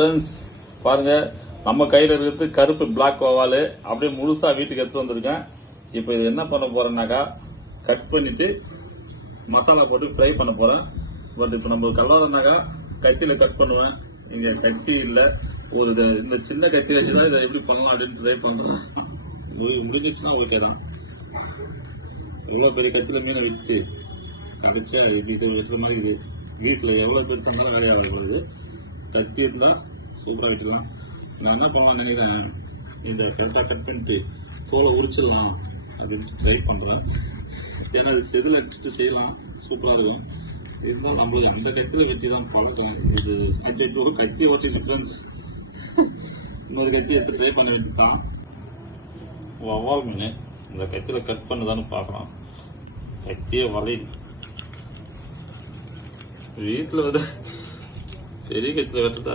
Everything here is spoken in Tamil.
ஃப்ரெண்ட்ஸ் பாருங்க, நம்ம கையில இருக்கிறது கருப்பு பிளாக் வவாலு அப்படியே முழுசா வீட்டுக்கு எடுத்து வந்திருக்கேன். இப்போ இது என்ன பண்ண போறேன்னாக்கா, கட் பண்ணிட்டு மசாலா போட்டு ஃப்ரை பண்ண போறேன். பட் இப்போ நம்ம கல்வாரனாக்கா கத்தியில கட் பண்ணுவேன். இங்க கத்தி இல்லை, ஒரு இந்த சின்ன கத்தி வச்சுதான் இதை எப்படி பண்ணலாம் அப்படின்னு ட்ரை பண்றேன். முடிஞ்சிச்சுன்னா ஓகே தான். எவ்வளவு பெரிய கத்தியில மீனை விட்டு கடிச்சா இது வெட்டுற மாதிரி இது வீட்டில் எவ்வளவு பேர் தந்தாலும் வேலையாகக்கூடாது. கத்தி இருந்தால் சூப்பராக விட்டுலாம். நான் என்ன பண்ணலாம்னு நினைக்கிறேன், இந்த கரெக்டாக கட் பண்ணிட்டு தோலை உரிச்சிடலாம் அப்படின்ட்டு ட்ரை பண்ணுறேன். ஏன்னா அது செதில் அடிச்சுட்டு செய்யலாம், சூப்பராக இருக்கும். இருந்தாலும் நம்மளுக்கு அந்த கத்தியில் வெட்டி தான் பழக்கம். இது ஒரு கத்தி ஓட்டி டிஃப்ரென்ஸ். இன்னொரு கத்தி எடுத்து ட்ரை பண்ண வேண்டி தான். வவ்வால் மீன் இந்த கத்தியில் கட் பண்ணுதான்னு பார்க்கலாம். கத்தியே வளையுது. வீட்டில் வந்து பெரிய கத்தியில் வெட்டுறதா